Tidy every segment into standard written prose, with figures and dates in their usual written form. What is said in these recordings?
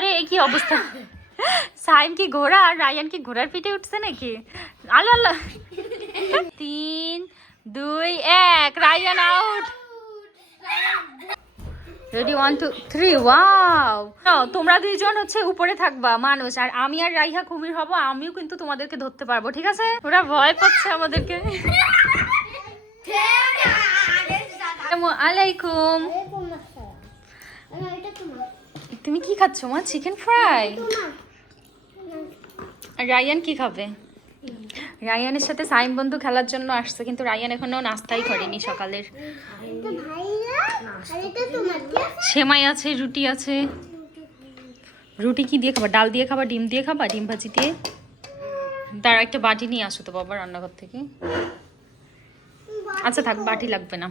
আরে কি অবস্থা, সাইম কি ঘোড়া আর রায়ান কি ঘোড়ার পিঠে উঠছে নাকি? আল্লাহ আল্লাহ। 3, 2, 1, রায়ান আউট। Ready 1, 2, 3, wow. তোমরা দুইজন হচ্ছে উপরে থাকবা মানুষ, আর আমি আর রাইহা কুমির হব, আমিও কিন্তু তোমাদেরকে ধরতে পারবো, ঠিক আছে? ওরা ভয় পাচ্ছে আমাদেরকে। আসসালামু আলাইকুম। তুমি কি খাচ্ছ মা? Chicken fry. রায়ান কি খাবে? রায়ানের সাথে সাইম বন্ধু খেলার জন্য আসছে, কিন্তু রায়ান এখনো নাস্তাই করেনি সকালের। সেমাই আছে, রুটি আছে। রুটি কি দিয়ে খাবা? ডাল দিয়ে খাবা, ডিম দিয়ে খাবা, ডিম ভাজি দিয়ে? তার একটা বাটি নিয়ে আসো তো বাবা রান্নাঘর থেকে। আচ্ছা থাক, বাটি লাগবে না।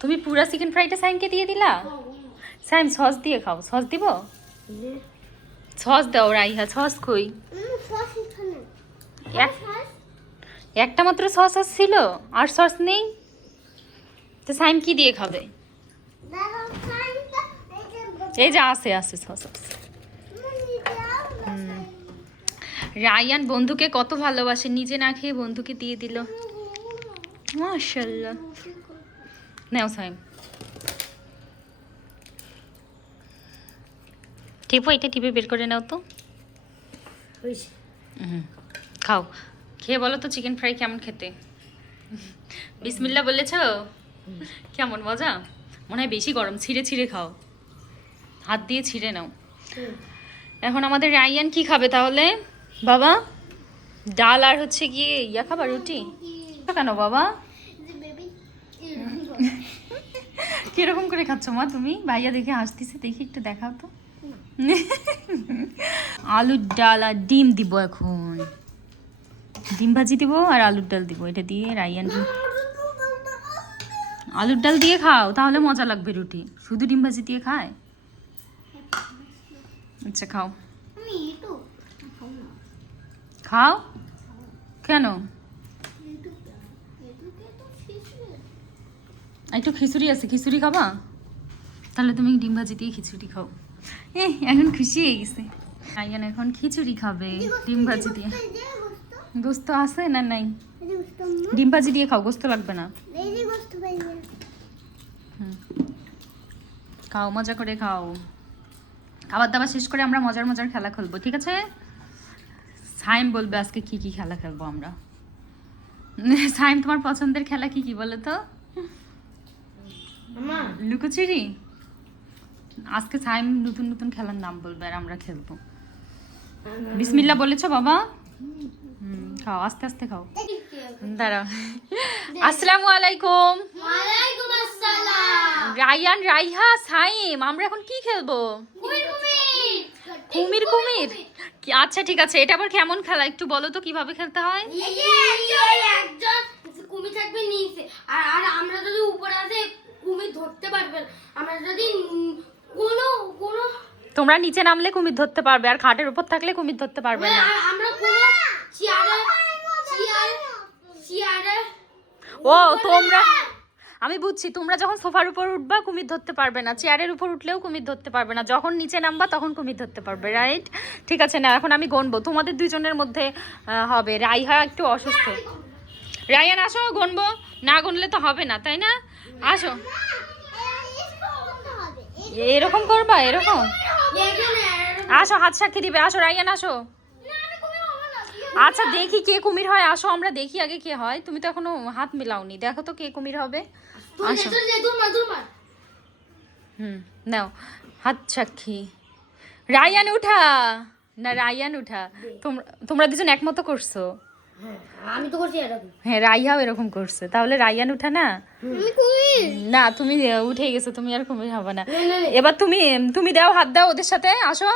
তুমি পুরা চিকেন ফ্রাইটা সাইমকে দিয়ে দিলা? সাইম সস দিয়ে খাও। সস দিব? সস দাও রাইহা। সস কই? একটা মাত্র সস ছিল, আর সস নেই? তো সাইম কি দিয়ে খাবে? এই যে আছে আছে সস আছে। রায়ান বন্ধুকে কত ভালোবাসে, নিজে না খেয়ে বন্ধুকে দিয়ে দিল। মাশাআল্লাহ। নাও সাইম, টিপো, এটা টিপে বের করে নাও তো। খাও, খেয়ে বলো তো চিকেন ফ্রাই কেমন খেতে। বিসমিল্লাহ বলেছ? কেমন মজা? মনে হয় বেশি গরম, ছিঁড়ে ছিঁড়ে খাও, হাত দিয়ে ছিঁড়ে নাও। এখন আমাদের রায়ান কি খাবে তাহলে বাবা? ডাল আর হচ্ছে গিয়ে ইয়া খাবা, রুটি? কেন বাবা? কিরকম করে খাচ্ছ মা তুমি? ভাইয়া দেখে হাসতেছে, দেখি একটু দেখাও তো। আলুর ডাল আর ডিম দিব এখন। ডিম ভাজি দিব আর আলুর ডাল দিব, এটা দিয়ে রায়ান। আলুর ডাল দিয়ে খাও, তাহলে মজা লাগবে রুটি। শুধু ডিম ভাজি দিয়ে খায়? আচ্ছা খাও খাও। কেন? একটু খিচুড়ি আছে, খিচুড়ি খাবা? তাহলে তুমি ডিম ভাজি দিয়ে খিচুড়ি খাও। এখন খুশি হয়ে গেছে রায়ান, এখন খিচুড়ি খাবে ডিম ভাজি দিয়ে। গোস্ত আছে না নাই? ডিম ভাজি দিয়ে খাও, গোস্ত লাগবে না। খাও, মজা করে খাও। খাবার দাবার শেষ করে আমরা মজার মজার খেলা খেলবো, ঠিক আছে? সাইম বলবে আজকে কি কি খেলা খেলবো আমরা। সাইম তোমার পছন্দের খেলা কি কি বলো তো? লুকোচুরি? আজকে সাইম নতুন নতুন খেলার নাম বলবে আর আমরা খেলবো। বিসমিল্লাহ বলেছো বাবা? খাও, আস্তে আস্তে খাও। দাঁড়াও। আসসালামু আলাইকুম। রায়ান, রাইহা, সাইম, আমরা এখন কি খেলবো? কুমির কুমির? আচ্ছা ঠিক আছে, এটা আবার কেমন খেলা একটু বলো তো, কিভাবে খেলতে হয়? কুমির থাকবে নিচে, আর আমরা যদি উপরে আসে কুমির ধরতে পারবেন। আমরা যদি কোনো কোনো তোমরা নিচে নামলে কুমির ধরতে পারবে, আর খাটের উপর থাকলে কুমির ধরতে পারবে না। আমরা কোনো চেয়ারে ও তোমরা, আমি বুঝছি, তোমরা যখন সোফার উপর উঠবা কুমির ধরতে পারবে না, চেয়ারের উপর উঠলেও কুমির ধরতে পারবে না, যখন নিচে নামবা তখন কুমির ধরতে পারবে, রাইট? ঠিক আছে, না এখন আমি গণবো, তোমাদের দুইজনের মধ্যে হবে। রাইহা একটু অসুস্থ। রায়ান আসো, গণবো। না গণলে তো হবে না, তাই না? আসো। এরকম করবা? এরকম? আসো, হাত সাক্ষী দিবে। আসো রায়ান, আসো। আচ্ছা দেখি কে কুমির হয়, আসো আমরা দেখি আগে কে হয়। তুমি তো এখনো হাত মিলাওনি, দেখো তো কে কুমির হবে। আসো। নাও হাত সাক্ষী। রায়ান উঠা। না রায়ান উঠা। তোমরা দুজন একমত করছো? আমি তো করছি এরকম। হ্যাঁ রাইহাও এরকম করছে, তাহলে রায়ান উঠা না? না তুমি উঠে গেছো, তুমি আর কুমির হবে না। এবার তুমি তুমি দাও, হাত দাও ওদের সাথে। আসো,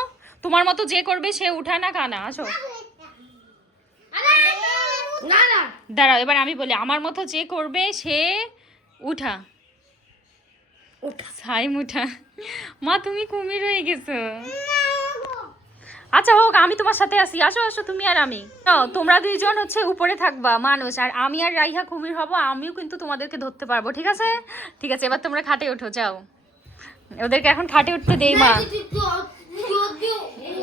তোমার মতো যে করবে সে উঠা না কানা। আসো। না না দাঁড়াও, এবার আমি বলি, আমার মতো যে করবে সে উঠা। সাইম উঠা। মা তুমি কুমির হয়ে গেছো। আচ্ছা হোক, আমি তোমার সাথে আছি। আসো আসো, তুমি আর আমি। তোমরা দুইজন হচ্ছে উপরে থাকবা মানুষ, আর আমি আর রাইহা কুমির হব, আমিও কিন্তু তোমাদেরকে ধরতে পারবো, ঠিক আছে? ঠিক আছে, এবার তোমরা খাটে ওঠো, যাও। ওদেরকে এখন খাটে উঠতে দেই মা।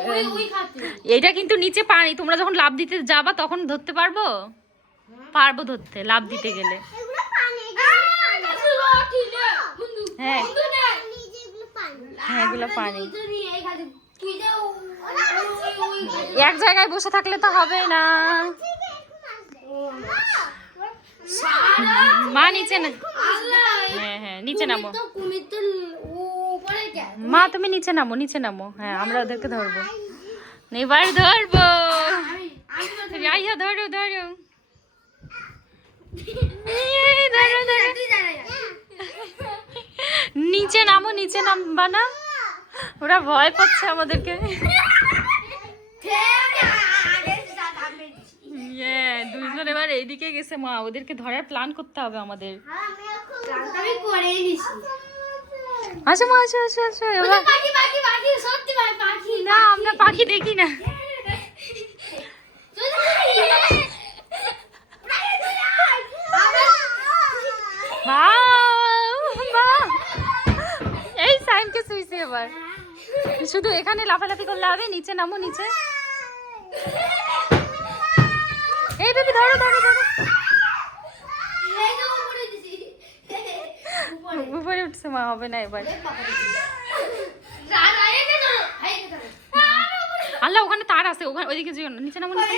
ওই খাতে এটা কিন্তু নিচে পানি, তোমরা যখন লাফ দিতে যাবা তখন ধরতে পারবো? পারবো ধরতে, লাফ দিতে গেলে। হ্যাঁ হ্যাঁ এগুলো পানি। এক জায়গায় বসে থাকলে তো হবে না মা, নিচে না। হ্যাঁ হ্যাঁ নিচে নামো মা, তুমি নিচে নামো, নিচে নামো। হ্যাঁ আমরা ওদেরকে ধরবো, এবার ধরবো। রাইহা ধরো ধরো, ধরো ধরো। নিচে নামো, নিচে নামবা না, ওরা ভয় পাচ্ছে আমাদেরকে। দুইজন এবার এইদিকে গেছে মা, ওদেরকে ধরার প্ল্যান করতে হবে আমাদের। আসো মা, আসো আসো আসো। না আমরা পাখি দেখি না। এই সাইনকে শুইছে এবার, শুধু এখানে লাফালাফি করলে হবে। নিচে নামো, নিচে। এই বেবি ধরো ধরো ধরো, উপরে উঠছে মা, হবে না এবার। আল্লাহ ওখানে তার আছে, ওখানে ওইদিকে যেও না। নিচে নামো, নিচে।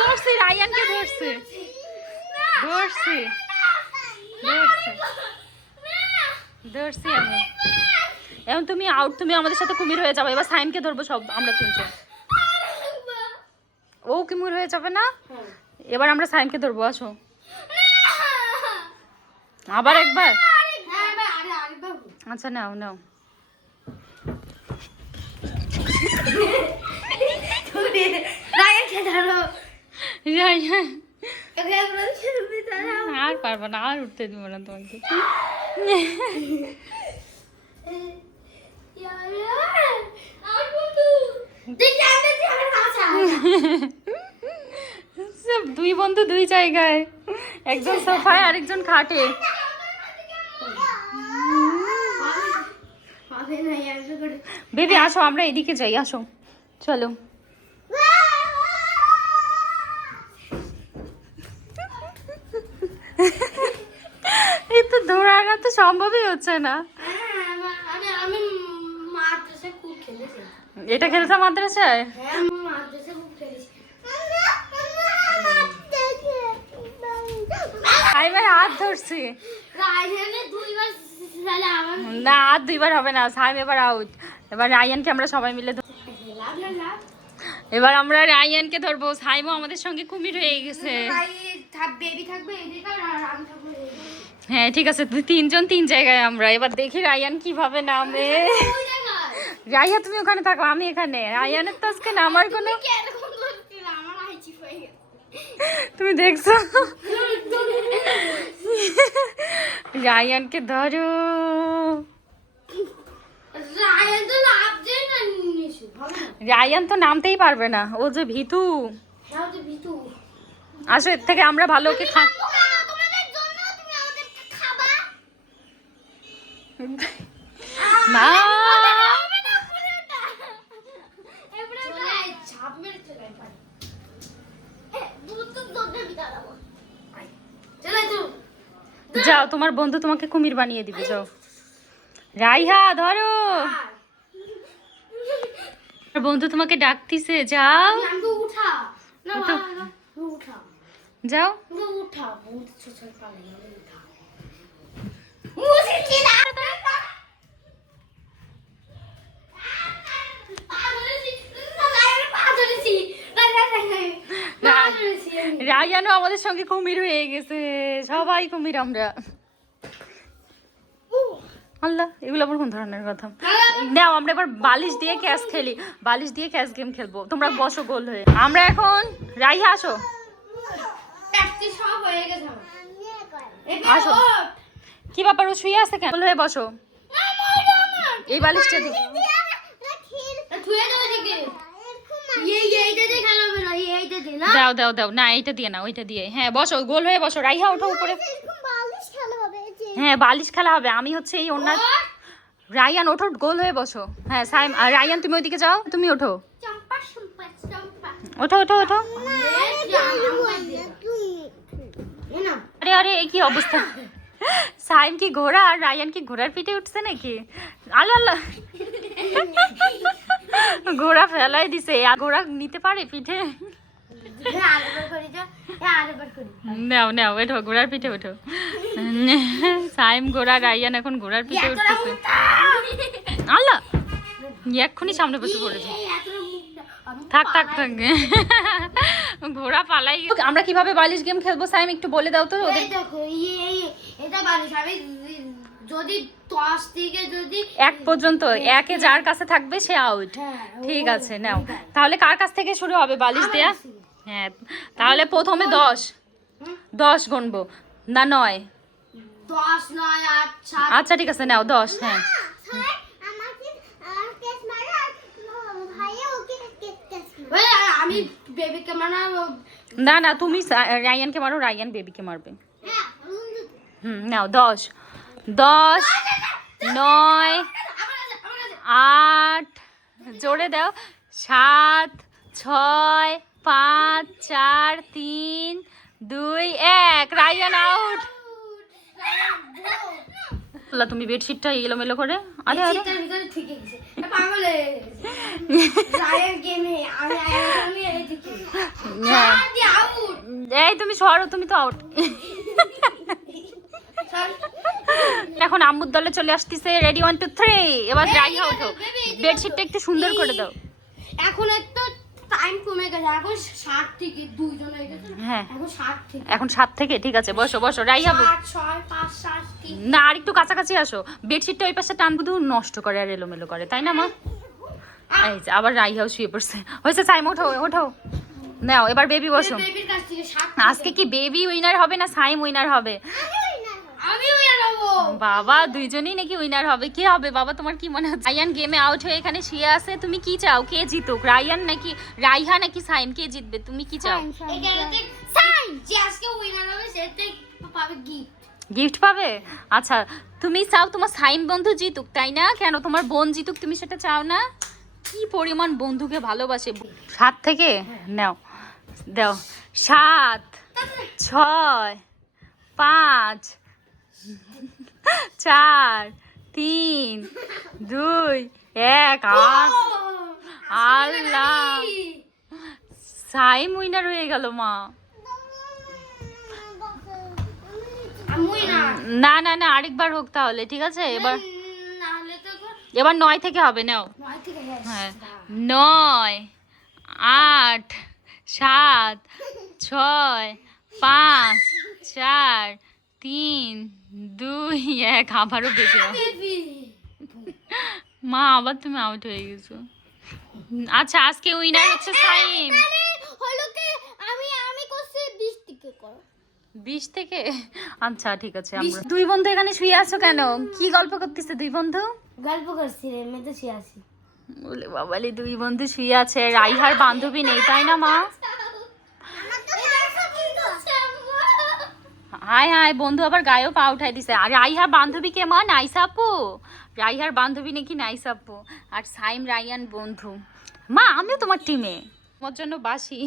ধরছি রায়ানকে, ধরছে ধরছি ধরছি ধরছি আমি। এখন তুমি আউট, তুমি আমাদের সাথে কুমির হয়ে যাবে। এবার সাইনকে ধরবো সব আমরা তিনজন। ও কুমির হয়ে যাবে না, এবার আমরা সাইনকে ধরবো। আসো আবার একবার। আচ্ছা নাও নাও। আর পারবো না, আর উঠতে দিব না তোমাকে। দুই বন্ধু দুই জায়গায়, একজন সোফায় আরেকজন খাটে। বেবি আসো, আমরা এদিকে যাই, আসো চলো। এই তো ধরাটা তো সম্ভবই হচ্ছে না। এটা খেলছো মাদ্রাসায়? এবার হাত ধরছি না, আর দুইবার হবে না। সাইম এবার আউট। এবার রায়ানকে আমরা সবাই মিলে এবার আমরা রায়ানকে ধরবো। সাইমও আমাদের সঙ্গে কুমির হয়ে গেছে। হ্যাঁ ঠিক আছে, তিনজন তিন জায়গায় আমরা। এবার দেখি রায়ান কিভাবে নামে। রাইয়া তুমি ওখানে থাকো, আমি এখানে। রায়ানের তো আজকে নামার কোনো, তুমি দেখছো? রায়ানকে ধরো। রায়ান তো নামতেই পারবে না, ও যে ভীতু। আসো এর থেকে আমরা ভালো ওকে মা। যাও, তোমার বন্ধু তোমাকে কুমির বানিয়ে দিবে। যাও রাইহা ধরো, বন্ধু তোমাকে ডাকতিছে। যাও যাও। রায়ানও আমাদের সঙ্গে কুমির হয়ে গেছে, সবাই কুমির আমরা। আল্লাহ, এগুলো আবার কোন ধরনের কথা? নাও আমরা এবার বালিশ দিয়ে ক্যাচ খেলি, বালিশ দিয়ে ক্যাচ গেম খেলবো। তোমরা বসো গোল হয়ে। আমরা এখন রাইহা আসো, আসো। কি ব্যাপার, ও শুয়ে আছে কেন? গোল হয়ে বসো, এই বালিশটা দিই। এইটা দিয়ে খেলা হবে না, এইটা দিয়ে না। দাও দাও দাও, না এইটা দিয়ে না, ওইটা দিয়ে। হ্যাঁ বসো, গোল হয়ে বসো। রাইহা ওঠো উপরে। বালিশ খেলা হবে এই যে। হ্যাঁ বালিশ খেলা হবে। আমি হচ্ছে এই ওনার। রায়ান ওঠো, গোল হয়ে বসো। হ্যাঁ সাইম আর রায়ান তুমি ওইদিকে যাও, তুমি ওঠো। চম্পা চম্পা চম্পা। ওঠো ওঠো ওঠো। না আরে আরে এই কি অবস্থা! সাইম কি ঘোড়া আর রায়ান কি ঘোড়ার পিঠে উঠছে নাকি? আল্লাহ আল্লাহ, ঘোড়া ফেলাই দিছে। আর ঘোড়া নিতে পারে পিঠে? আরেকবার করি তো, আরেকবার করি। নাও নাও, ওঠো ঘোড়ার পিঠে ওঠো। সাইম ঘোড়া, রায়ান এখন ঘোড়ার পিঠে উঠতেছে। আল্লাহ, এক্ষুনি সামনে বসে পড়েছে। থাক থাক থাক, ঘোড়া পালাই। আমরা কিভাবে বালিশ গেম খেলবো সাইম একটু বলে দাও তো ওদের। এই দেখো এটা বালিশ। আমি যদি 10 থেকে যদি এক পর্যন্ত, একে যার কাছে থাকবে সে আউট। ঠিক আছে নাও। তাহলে কার কাছ থেকে শুরু হবে বালিশ দেয়া? হ্যাঁ তাহলে প্রথমে 10 গুনবো না 9? 10 9 8 7। আচ্ছা ঠিক আছে নাও 10। হ্যাঁ আমি বেবিকে মানা। না না, তুমি রায়ানকে মারো, রায়ান বেবিকে মারবে। নাও 10 10 9 8, জোরে দাও, 7 6 5 4 3 2 1। Ryan out. তুমি বেডশিটটা এলোমেলো করে। আরে আরে চিত্রের ভিতরে ঠিকই গেছে পাগলে। রায়ান গেমে আমি এইদিকে হ্যাঁ। দি আউট। এই তুমি সরো, তুমি তো আউট। এখন আম্মুর দলে চলে আসতেছে। রেডি 1 2 3। এবার রাইহা ওঠো, বেডশিটটা একটু সুন্দর করে দাও। এখন একটু টাইম কমে গেছে, এখন 7 থেকে 2 জন হয়ে গেছে। হ্যাঁ এখন 7 থেকে এখন 7 থেকে। ঠিক আছে বসো বসো রাইহা। 7 6 5 7 3। না আর একটু কাছাকাছি আসো। বেডশিটটা ওই পাশে টান শুধু নষ্ট করে আর এলোমেলো করে, তাই না মা? এই যে আবার রাইহাও শুয়ে পড়ছে। হয়েছে সাইম ওঠো ওঠো। নাও এবার বেবি বসো। বেবির কাছ থেকে 7। আজকে কি বেবি উইনার হবে না সাইম উইনার হবে? আমি উইনার হব। বাবা দুইজনই নাকি উইনার হবে। কে হবে বাবা, তোমার কি মনে হচ্ছে? রায়ান গেমে আউট হয়ে এখানে শুয়ে আছে। তুমি কি চাও, কে জিতুক? রায়ান নাকি রাইহা নাকি সাইম, কে জিতবে? তুমি কি চাও? এখানে সাইন যে আজকে উইনার হবে সেটা পাবে গিফট। গিফট পাবে? আচ্ছা তুমি চাও তোমার সাইম বন্ধু জিতুক, তাই না? কেন তোমার বোন জিতুক তুমি সেটা চাও না? কি পরিমাণ বন্ধুকে ভালোবাসে। 7 থেকে নাও দাও। 7 6 5 4 3 2 1। আল্লাহ, সাইম উইনার হয়ে গেল মা। আমি উইনার। না না না, আরেকবার হোক তাহলে। ঠিক আছে এবার নাহলে তো এবার 9 থেকে হবে। নাও। 9 থেকে হ্যাঁ 9 8 7 6 5 4 3 2 1। আবারও বেঁচে বেবি। মা, আবার তুমি আউট হয়ে গেছো। আচ্ছা আজকে উইনার হচ্ছে সাইম। হলো কি আমি করছি 20 থেকে করো। 20 থেকে? আচ্ছা ঠিক আছে। আমরা দুই বন্ধু এখানে শুয়ে আছো কেন? কি গল্প করতেছে দুই বন্ধু? গল্প করছি রে, মেতে শুয়ে আছি। বলে বাবালি, দুই বন্ধু শুয়ে আছে। রাইহার বান্ধবী নেই, তাই না মা? হায় হায়, বন্ধু আবার গায়েও পা উঠাই দিছে। আর রাইহার বান্ধবী কে মা? নাইসা আপু। রাইহার বান্ধবী নাকি নাইসা আপু। আর সাইম রায়ান বন্ধু। মা আমিও তোমার টিমে, তোমার জন্য বাসি।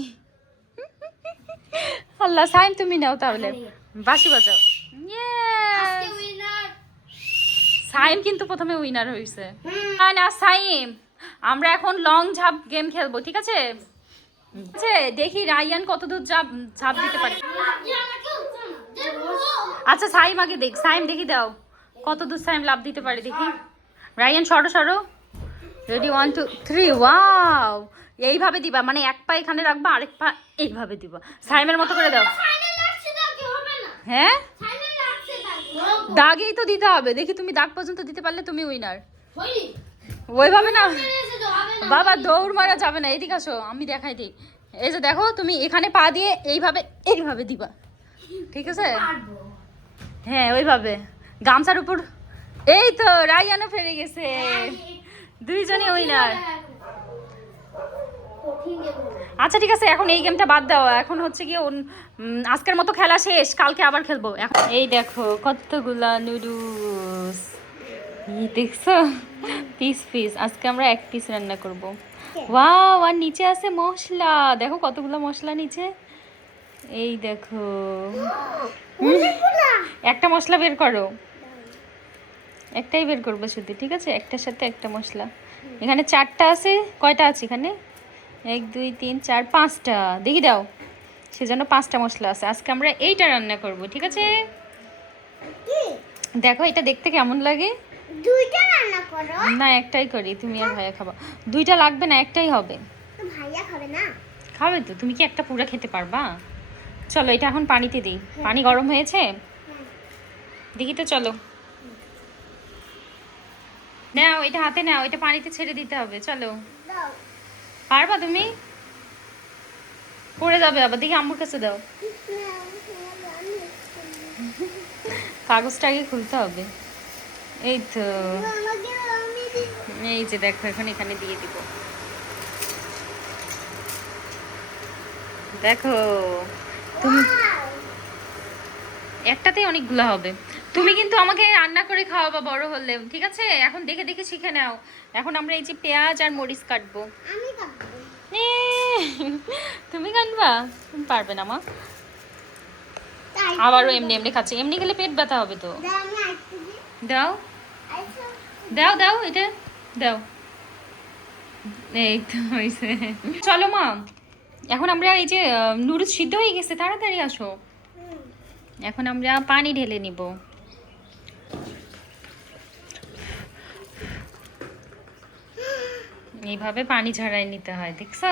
আল্লাহ, সাইম তুমি নাও তাহলে, বাসি বাজাও। আজকে উইনার সাইম কিন্তু প্রথমে উইনার হয়েছে। না না সাইম, আমরা এখন লং ঝাপ গেম খেলবো, ঠিক আছে? দেখি রায়ান কতদূর ঝাপ দিতে পারে। আচ্ছা সাইম আগে দেখ, সাইম দেখি দাও কতদূর সাইম লাভ দিতে পারে দেখি। রায়ান সরো সরো। রেডি 1 2 3। ওয়াও, এইভাবে দিবা, মানে এক পা এখানে রাখবা, আরেক পা এইভাবে দিবা। সাইমের মতো করে দাও। হ্যাঁ দাগেই তো দিতে হবে। দেখি তুমি দাগ পর্যন্ত দিতে পারলে তুমি উইনার। ওইভাবে না বাবা, দৌড় মারা যাবে না। এদিকে আসো, আমি দেখাই দিই। এই যে দেখো, তুমি এখানে পা দিয়ে এইভাবে এইভাবে দিবা, ঠিক আছে? হ্যাঁ ওইভাবে গামছার উপর। এই তো রায়ানও ফেরে গেছে। দুইজনই উইনার। কঠিন দেবো না। আচ্ছা ঠিক আছে, এখন এই গেমটা বাদ দাও। এখন হচ্ছে কি আজকের মতো খেলা শেষ, কালকে আবার খেলবো। এখন এই দেখো কতগুলা নুডলস, দেখছো পিস পিস। আজকে আমরা এক পিস রান্না করব। ওয়াও, আর নিচে আছে মশলা, দেখো কতগুলো মশলা নিচে। এই দেখো একটা মশলা বের করো, একটাই বের করবো শুধু, ঠিক আছে? একটার সাথে একটা মশলা। এখানে 4টা আছে, কয়টা আছে এখানে? 1 2 3 4 5টা, দেখি দাও। সেজন্য 5টা মশলা আছে। আজকে আমরা এইটা রান্না করব, ঠিক আছে? দেখো এটা দেখতে কেমন লাগে। দুইটা রান্না করো। না একটাই করি, তুমি আর ভাইয়া খাবা। 2টা লাগবে না, একটাই হবে। তো ভাইয়া খাবে না? খাবে তো, তুমি কি একটা পুরা খেতে পারবা? চলো এটা এখন পানিতে দিই। পানি গরম হয়েছে দেখি তো, চলো নাও এটা হাতে নাও, এটা পানিতে ছেড়ে দিতে হবে। চলো, দাও। পারবা তুমি? পড়ে যাবে আবার, দেখি আম্মুর কাছে দাও। কাগজটা আগে খুলতে হবে। এই তো, এই যে দেখো এখন এখানে দিয়ে দিব। দেখো তুমি, একটাতেই অনেকগুলো হবে। তুমি কিন্তু আমাকে রান্না করে খাওয়াবা বড় হলে, ঠিক আছে? এখন দেখে দেখে শিখে নাও। এখন আমরা এই যে পেঁয়াজ আর মরিচ কাটবো। আমি কাটবো। তুমি কাটবা? তুমি পারবে না মা। তাই আবারও এমনি এমনি খাচ্ছে, এমনি খেলে পেট ব্যথা হবে তো। দাও, আমি আইসক্রিম দিই। দাও আইসক্রিম। দাও দাও, এটা দাও। এই তো হয়েছে। চলো মা, এখন আমরা এই যে নুডলস সিদ্ধ হয়ে গেছে, তাড়াতাড়ি আসো। এখন আমরা পানি ঢেলে নিব। এইভাবে পানি ঝরাই নিতে হয়, দেখছো?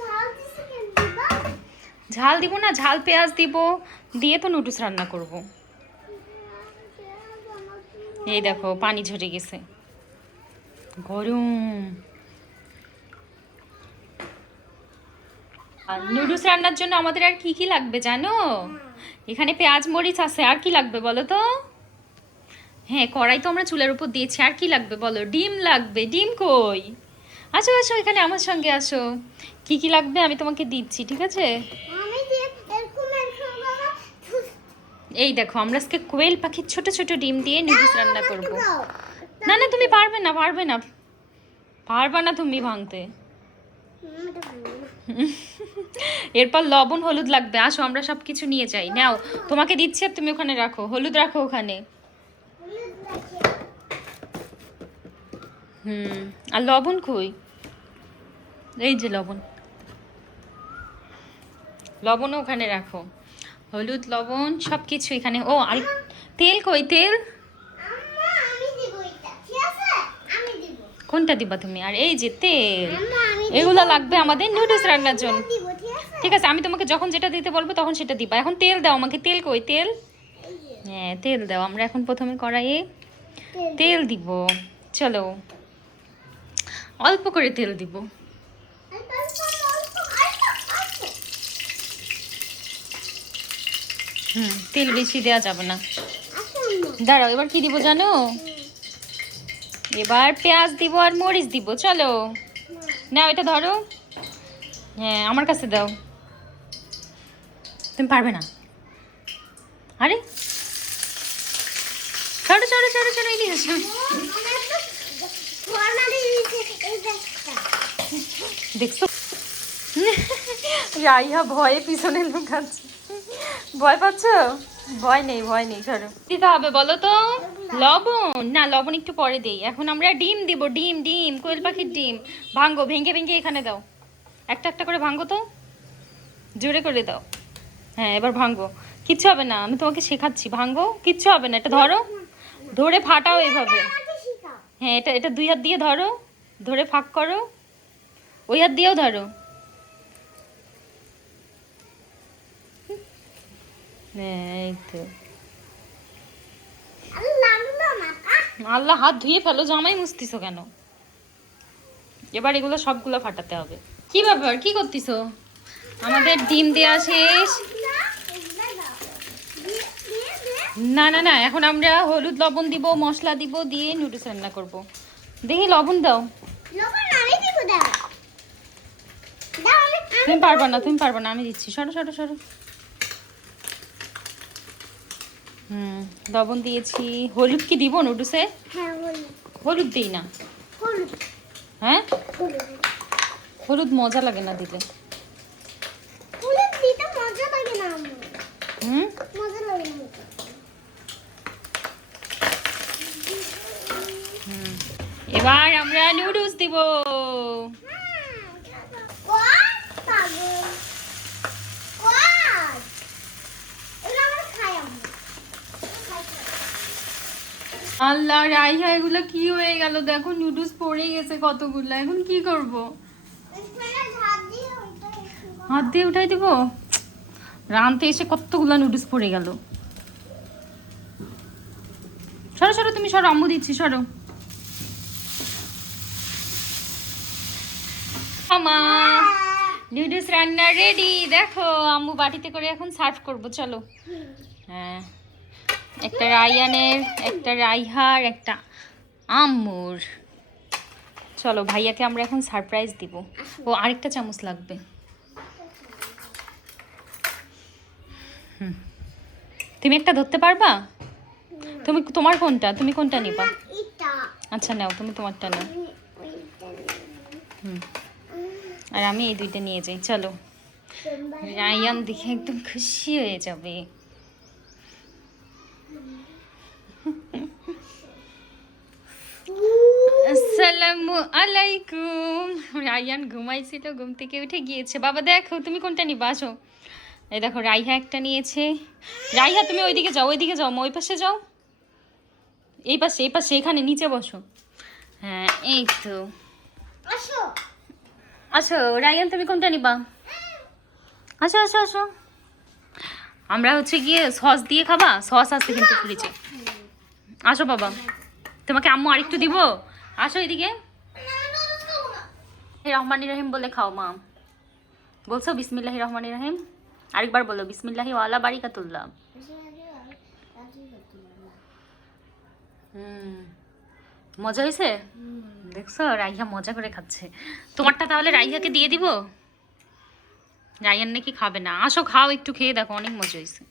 ঝাল দিছি কেন দিবা? ঝাল দিব না, ঝাল পেঁয়াজ দিব, দিয়ে তো নুডলস রান্না করব। এই দেখো পানি ঝরে গেছে, গরম। আর নুডলস রান্নার জন্য আমাদের আর কি কি লাগবে জানো? এখানে পেঁয়াজ মরিচ আছে, আর কি লাগবে বলো তো? হ্যাঁ, কড়াই তো আমরা চুলার উপর দিয়েছি। আর কি লাগবে বলো? ডিম লাগবে। ডিম কই? আসো আসো, এখানে আমার সঙ্গে আসো। কি কি লাগবে আমি তোমাকে দিচ্ছি, ঠিক আছে? আমি যে এরকম এরকম বাবা। এই দেখো আমরা আজকে কোয়েল পাখির ছোট ছোট ডিম দিয়ে নুডলস রান্না করব। দাও। না না, তুমি পারবে না, পারবে না, পারবা না তুমি ভাঙতে। এটা ভালো না। এরপর লবণ হলুদ লাগবে। আসো আমরা সব কিছু নিয়ে যাই। নাও তোমাকে দিচ্ছি, আর তুমি ওখানে রাখো, হলুদ রাখো ওখানে। আর লবণ কই? এই যে লবণ, লবণও ওখানে রাখো। হলুদ লবণ সব কিছু এখানে। ও আর তেল কই? তেল আম্মা আমি দিব এটা। ঠিক আছে? আমি দিব। কোনটা দিবা তুমি? আর এই যে তেল, আম্মা আমি এগুলো লাগবে আমাদের নুডলস রান্নার জন্য। দিব, ঠিক আছে? ঠিক আছে, আমি তোমাকে যখন যেটা দিতে বলবো তখন সেটা দিবা। এখন তেল দাও আমাকে। তেল কই? তেল, হ্যাঁ তেল দাও। আমরা এখন প্রথমে কড়াইয়ে তেল দিব। চলো অল্প করে তেল দিব। তেল বেশি দেওয়া যাবে না। দাঁড়াও, এবার কি দিব জানো? এবার পেঁয়াজ দিব আর মরিচ দিব। চলো নাও এটা ধরো। হ্যাঁ আমার কাছে দাও। তুমি পারবে না। আরে চলো চলো চলো চলো, এদিকে আসো। দেখছো রাইহা ভয়ে পিছনে লুকাচ্ছে। ভয় পাচ্ছ? ভয় নেই, ভয় নেই, সরো। দিতে হবে বলো তো? লবণ না, লবণ একটু পরে দেই। এখন আমরা ডিম দিব। ডিম, ডিম, কোয়েল পাখির ডিম। ভাঙ্গো, ভেঙে ভেঙে এখানে দাও। একটা একটা করে ভাঙ্গো তো, জোরে করে দাও। হ্যাঁ এবার ভাঙ্গো। কিচ্ছু হবে না, আমি তোমাকে শেখাচ্ছি। ভাঙ্গো, কিচ্ছু হবে না। এটা ধরো, ধরে ফাটাও এভাবে। হ্যাঁ এটা এটা 2 হাত দিয়ে ধরো, ধরে ফাঁক করো। ওই হাত দিয়েও ধরো। এই তো। আল্লাহ, হাত ধুয়ে ফেলো, জামাই মুছতিছো কেন? এবার এগুলো সবগুলো ফাটাতে হবে। কি ব্যাপার, কি করতিছো? আমাদের ডিম দেওয়া শেষ। না না না, এখন আমরা হলুদ লবণ দিব, মশলা দিব, দিয়ে নুডলস রান্না করব। দেখি লবণ দাও। তুমি পারবা না, আমি দিচ্ছি। সরো সরো সরো। লবণ দিয়েছি। হলুদ কি দিব নুডলসে? হ্যাঁ হলুদ। হলুদ দিই না। হলুদ। হ্যাঁ, হলুদ। হলুদ মজা লাগে না দিলে। হলুদ দিতে মজা লাগে না আমার। হুম, মজা লাগে না। এবার আমরা নুডলস দিব। আল্লাহ রাইহা, এগুলো কি হয়ে গেল? দেখো নুডলস পড়ে গেছে কতগুলো। এখন কি করব? হাত দিয়ে উঠাই দিব? রানতে এসে কতগুলো নুডলস পড়ে গেল। সরো সরো, তুমি সরো, আম্মু দিচ্ছি, সরো। আমা, নুডলস রান্না রেডি। দেখো আম্মু বাটিতে করে এখন সার্ভ করব। চলো। হ্যাঁ, একটা রায়ানের, একটা রাইহার, একটা আম্মুর। চলো ভাইয়াকে আমরা এখন সারপ্রাইজ দিব। ও আরেকটা চামচ লাগবে। তুমি একটা ধরতে পারবা? তুমি তোমার কোনটা? তুমি কোনটা নিবা? আচ্ছা নাও, তুমি তোমারটা নাও। আর আমি এই দুইটা নিয়ে যাই। চলো, রায়ান দেখে একদম খুশি হয়ে যাবে। আসসালামু আলাইকুম। রায়ান ঘুমাইছিল, ঘুম থেকে উঠে গিয়েছে। বাবা দেখো তুমি কোনটা নিবা? আসো। এই দেখো রাইহা একটা নিয়েছে। রাইহা তুমি ওইদিকে যাও, ওইদিকে যাও, ওই পাশে যাও। এই পাশে, এই পাশে, এখানে নিচে বসো। হ্যাঁ, এই তো। আসো। আসো রায়ান, তুমি কোনটা নিবা? আসো আসো আসো। আমরা হচ্ছে গিয়ে সস দিয়ে খাবা? সস আছে কিন্তু ফ্রিজে। আসো বাবা, তোমাকে আম্মু আরেকটু দিব। আসো এদিকে। রহমানির রহিম বলে খাও মা। বলছো বিসমিল্লাহির রহমানির রহিম? আরেকবার বলো বিসমিল্লাহি ওয়ালা বারিকাতুল্লাহ। মজা হয়েছে? দেখছো রাইহা মজা করে খাচ্ছে। তোমারটা তাহলে রাইহাকে দিয়ে দিব? রায়ান নাকি খাবে না। আসো খাও, একটু খেয়ে দেখো, অনেক মজা হয়েছে।